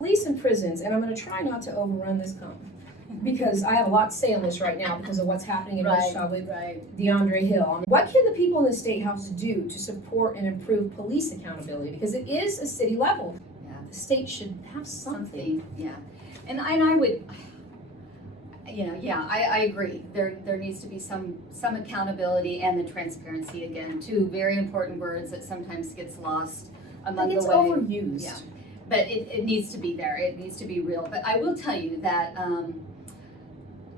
Police and prisons, and I'm going to try not to overrun this because I have a lot to say on this right now because of what's happening in Wichita with DeAndre Hill. What can the people in the State House do to support and improve police accountability? Because it is a city level. Yeah. The state should have something. Yeah, and I would, I agree. There needs to be some accountability and the transparency, again, two very important words that sometimes gets lost among the way. It's overused. Yeah. But it needs to be there. It needs to be real. But I will tell you that,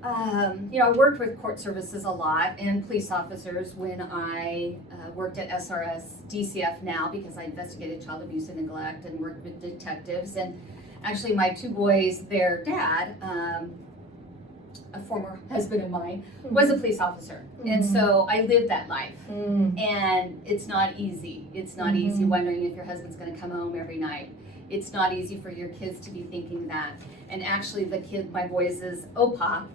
I worked with court services a lot and police officers when I worked at SRS DCF now, because I investigated child abuse and neglect and worked with detectives. And actually my two boys, their dad, a former husband of mine, was a police officer. And so I lived that life. And it's not easy. It's not easy wondering if your husband's going to come home every night. It's not easy for your kids to be thinking that. And actually my boys' Opa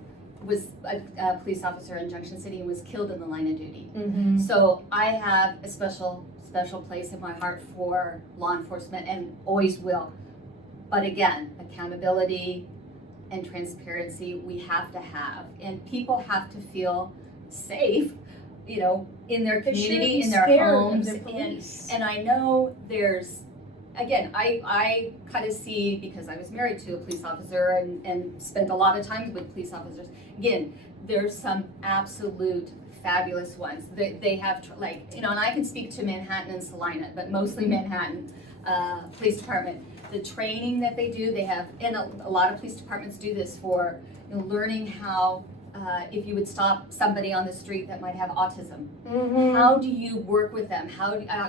was a police officer in Junction City and was killed in the line of duty. So I have a special place in my heart for law enforcement and always will. But again, accountability and transparency we have to have. And people have to feel safe, in their community, in their homes. And I know there's, again, I kind of see, because I was married to a police officer and spent a lot of time with police officers. Again, there's some absolute fabulous ones. They have, and I can speak to Manhattan and Salina, but mostly Manhattan Police Department. The training that they do, they have, and a lot of police departments do this for learning how, if you would stop somebody on the street that might have autism, how do you work with them?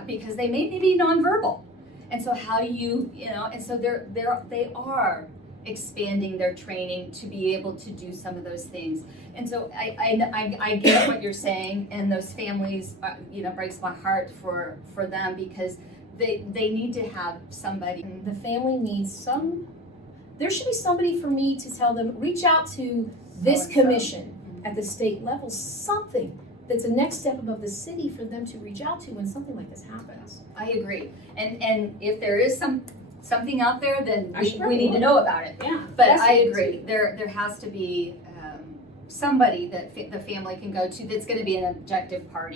Because they may be nonverbal. And so how do you, and so they are expanding their training to be able to do some of those things. And so I get what you're saying, and those families, breaks my heart for them, because they need to have somebody. The family needs there should be somebody for me to tell them, reach out to this commission at the state level, something that's a next step above the city for them to reach out to when something like this happens. I agree. And if there is something out there, then we need to know about it. Yeah. But I agree. There has to be somebody that the family can go to that's going to be an objective party.